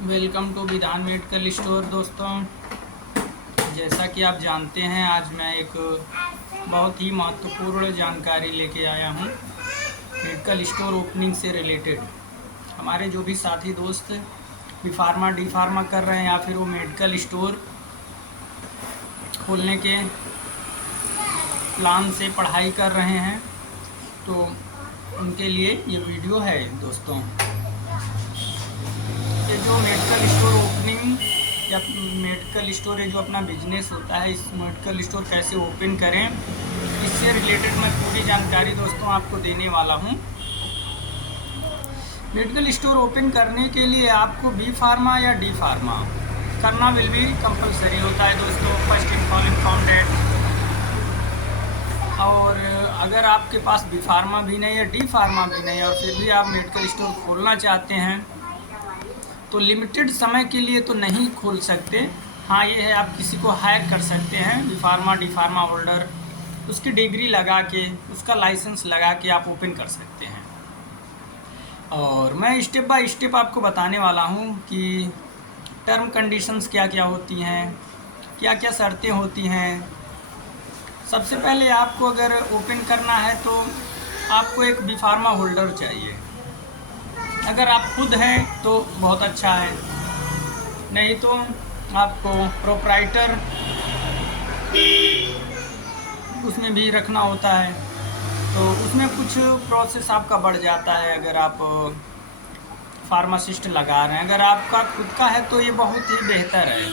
Welcome to विधान medical store. दोस्तों, जैसा कि आप जानते हैं, आज मैं एक बहुत ही महत्वपूर्ण जानकारी लेके आया हूं मेडिकल स्टोर ओपनिंग से रिलेटेड। हमारे जो भी साथी दोस्त बी फार्मा डी फार्मा कर रहे हैं या फिर वो मेडिकल स्टोर खोलने के प्लान से पढ़ाई कर रहे हैं, तो उनके लिए ये वीडियो है। दोस्तों, ये जो मेडिकल स्टोर ओपनिंग या मेडिकल स्टोर जो अपना बिजनेस होता है, इस मेडिकल स्टोर कैसे ओपन करें, इससे रिलेटेड मैं पूरी जानकारी दोस्तों आपको देने वाला हूं। मेडिकल स्टोर ओपन करने के लिए आपको बी फार्मा या डी फार्मा करना विल भी कंपलसरी होता है दोस्तों। First inform date. और अगर आपके पास बी फार्मा भी नहीं है, डी फार्मा भी नहीं है, और फिर भी आप मेडिकल स्टोर खोलना चाहते हैं, तो लिमिटेड समय के लिए तो नहीं खोल सकते। हाँ, ये है, आप किसी को हायर कर सकते हैं, B pharma D pharma holder, उसकी डिग्री लगा के, उसका लाइसेंस लगा के आप ओपन कर सकते हैं। और मैं स्टेप बाय स्टेप आपको बताने वाला हूँ कि टर्म कंडीशंस क्या क्या होती हैं, क्या क्या शर्तें होती हैं। सबसे पहले आपको अगर ओपन करना है तो आपको एक बी फार्मा होल्डर चाहिए। अगर आप खुद हैं तो बहुत अच्छा है, नहीं तो आपको प्रोप्राइटर उसमें भी रखना होता है, तो उसमें कुछ प्रोसेस आपका बढ़ जाता है। अगर आप फार्मासिस्ट लगा रहे हैं, अगर आपका खुद का है तो ये बहुत ही बेहतर है।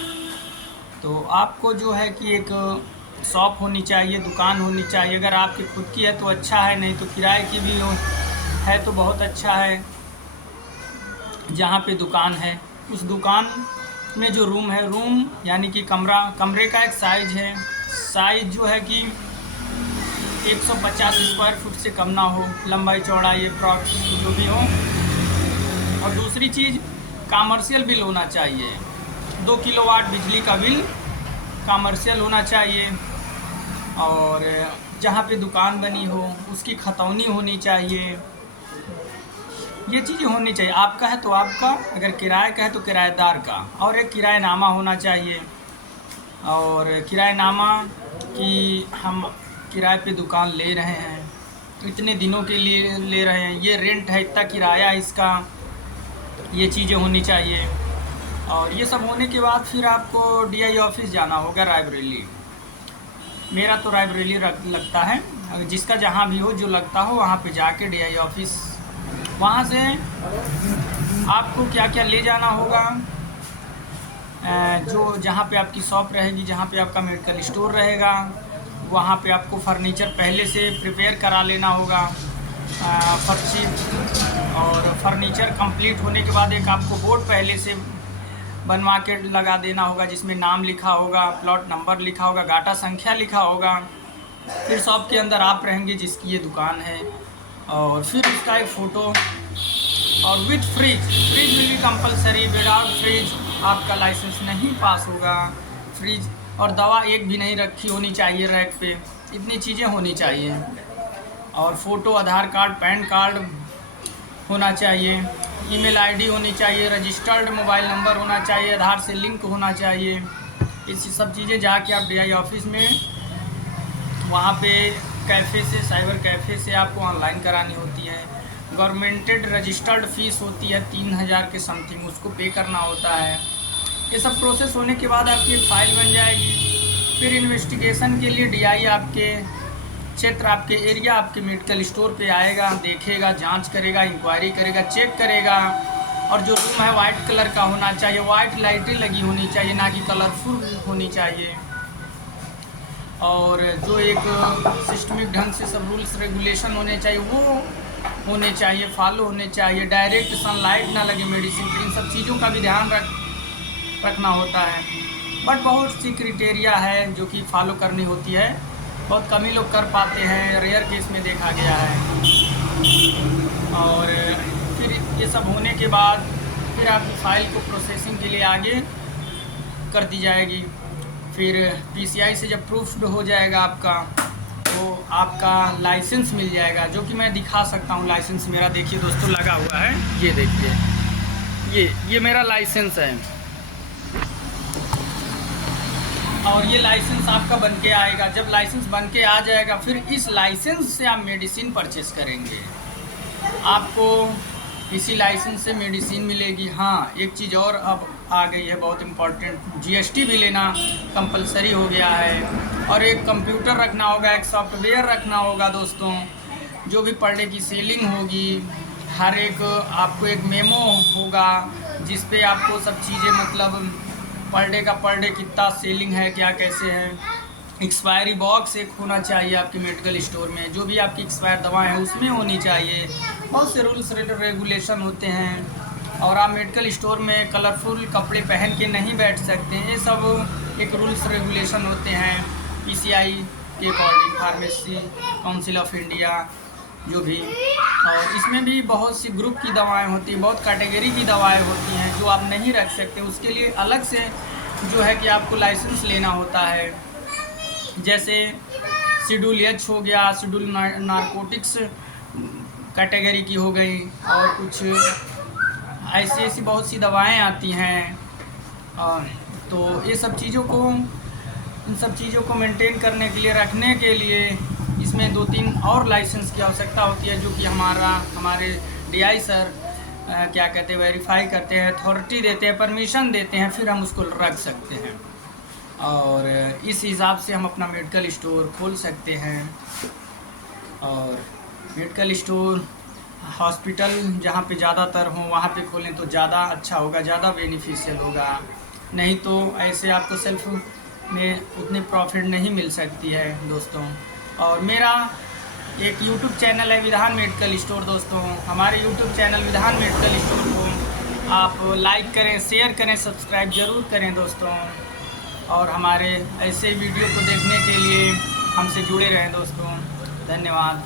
तो आपको जो है कि एक शॉप होनी चाहिए, दुकान होनी चाहिए। अगर आपकी खुद की है तो अच्छा है, नहीं तो किराए की भी है तो बहुत अच्छा है। जहाँ पे दुकान है, उस दुकान में जो रूम है, रूम यानी कि कमरे का एक साइज है। साइज जो है कि 150 स्क्वायर फुट से कम ना हो, लंबाई चौड़ाई अप्रॉक्स जो भी हो। और दूसरी चीज़, कमर्शियल बिल होना चाहिए। 2 किलोवाट बिजली का बिल कमर्शियल होना चाहिए। और जहाँ पे दुकान बनी हो उसकी खतौनी होनी चाहिए। ये चीज़ें होनी चाहिए। आपका है तो आपका, अगर किराए का है तो किराएदार का, और एक किराएनामा होना चाहिए। और किराएनामा कि हम किराए पे दुकान ले रहे हैं, इतने दिनों के लिए ले रहे हैं, ये रेंट है, इतना किराया इसका, ये चीज़ें होनी चाहिए। और ये सब होने के बाद फिर आपको डीआई ऑफिस जाना होगा, रायबरेली। मेरा तो रायबरेली लगता है, जिसका जहाँ भी हो, जो लगता हो वहाँ पे जाके डीआई ऑफिस, वहाँ से आपको क्या क्या ले जाना होगा, जो जहाँ पे आपकी शॉप रहेगी, जहाँ पे आपका मेडिकल स्टोर रहेगा, वहाँ पे आपको फर्नीचर पहले से प्रिपेयर करा लेना होगा, पर्ची। और फर्नीचर कंप्लीट होने के बाद एक आपको बोर्ड पहले से बनवा के लगा देना होगा, जिसमें नाम लिखा होगा, प्लॉट नंबर लिखा होगा, गाटा संख्या लिखा होगा। फिर शॉप के अंदर आप रहेंगे जिसकी ये दुकान है, और फिर उसका एक फ़ोटो, और with fridge will be compulsory. Without fridge आपका लाइसेंस नहीं पास होगा। फ्रिज और दवा एक भी नहीं रखी होनी चाहिए रैक पे, इतनी चीज़ें होनी चाहिए। और फ़ोटो, आधार कार्ड, पैन कार्ड होना चाहिए, ईमेल आईडी होनी चाहिए, रजिस्टर्ड मोबाइल नंबर होना चाहिए, आधार से लिंक होना चाहिए। इसी सब चीज़ें जाके आप डीआई ऑफिस में, वहाँ पे कैफ़े से, साइबर कैफ़े से आपको ऑनलाइन करानी होती है। गवर्नमेंटेड रजिस्टर्ड फ़ीस होती है 3000 के समथिंग, उसको पे करना होता है। ये सब प्रोसेस होने के बाद आपकी एक फ़ाइल बन जाएगी। फिर इन्वेस्टिगेशन के लिए डीआई आपके क्षेत्र, आपके एरिया, आपके मेडिकल स्टोर पे आएगा, देखेगा, जांच करेगा, इंक्वायरी करेगा, चेक करेगा। और जो रूम है वाइट कलर का होना चाहिए, वाइट लाइटें लगी होनी चाहिए, ना कि कलरफुल होनी चाहिए। और जो एक सिस्टमिक ढंग से सब रूल्स रेगुलेशन होने चाहिए, वो होने चाहिए, फॉलो होने चाहिए। डायरेक्ट सनलाइट ना लगे मेडिसिन पे, इन सब चीज़ों का भी ध्यान रखना होता है। बट बहुत सी क्राइटेरिया है जो कि फॉलो करनी होती है, बहुत कम ही लोग कर पाते हैं, रेयर केस में देखा गया है। और फिर ये सब होने के बाद फिर आपकी फ़ाइल को प्रोसेसिंग के लिए आगे कर दी जाएगी। फिर पीसीआई से जब प्रूफ्ड हो जाएगा आपका, तो आपका लाइसेंस मिल जाएगा, जो कि मैं दिखा सकता हूँ। लाइसेंस मेरा देखिए दोस्तों लगा हुआ है, ये देखिए, देखिए ये मेरा लाइसेंस है और ये लाइसेंस आपका बन के आएगा। जब लाइसेंस बन के आ जाएगा फिर इस लाइसेंस से आप मेडिसिन परचेस करेंगे, आपको इसी लाइसेंस से मेडिसिन मिलेगी। हाँ, एक चीज़ और अब आ गई है बहुत इम्पॉर्टेंट, जीएसटी भी लेना कंपलसरी हो गया है और एक कंप्यूटर रखना होगा, एक सॉफ्टवेयर रखना होगा दोस्तों। जो भी पर डे की सेलिंग होगी, हर एक आपको एक मेमो होगा जिस पे आपको सब चीज़ें मतलब पर डे कितना सेलिंग है, क्या कैसे है। एक्सपायरी बॉक्स एक होना चाहिए आपके मेडिकल स्टोर में, जो भी आपकी एक्सपायर दवाएं हैं उसमें होनी चाहिए। बहुत से रूल्स रेगुलेशन होते हैं और आप मेडिकल स्टोर में कलरफुल कपड़े पहन के नहीं बैठ सकते हैं। ये सब एक रूल्स रेगुलेशन होते हैं पीसीआई के according, pharmacy council of India जो भी। और इसमें भी बहुत सी ग्रुप की दवाएं होती हैं, बहुत कैटेगरी की दवाएं होती हैं जो आप नहीं रख सकते। उसके लिए अलग से जो है कि आपको लाइसेंस लेना होता है। जैसे शेड्यूल एच हो गया, शेड्यूल नारकोटिक्स कैटेगरी की हो गई, और कुछ ऐसी बहुत सी दवाएं आती हैं। तो ये सब चीज़ों को, इन सब चीज़ों को मेंटेन करने के लिए, रखने के लिए इसमें 2-3 और लाइसेंस की आवश्यकता होती है, जो कि हमारे डीआई सर क्या कहते हैं, वेरीफाई करते हैं, अथॉरिटी देते हैं, परमिशन देते हैं, फिर हम उसको रख सकते हैं और इस हिसाब से हम अपना मेडिकल स्टोर खोल सकते हैं। और मेडिकल स्टोर हॉस्पिटल जहाँ पे ज़्यादातर हो वहाँ पे खोलें तो ज़्यादा अच्छा होगा, ज़्यादा बेनिफिशियल होगा। नहीं तो ऐसे आपको सेल्फ में उतने प्रॉफिट नहीं मिल सकती है दोस्तों। और मेरा एक यूट्यूब चैनल है विधान मेडिकल स्टोर दोस्तों। हमारे यूट्यूब चैनल विधान मेडिकल स्टोर को आप लाइक करें, शेयर करें, सब्सक्राइब ज़रूर करें दोस्तों। और हमारे ऐसे वीडियो को देखने के लिए हमसे जुड़े रहें दोस्तों। धन्यवाद।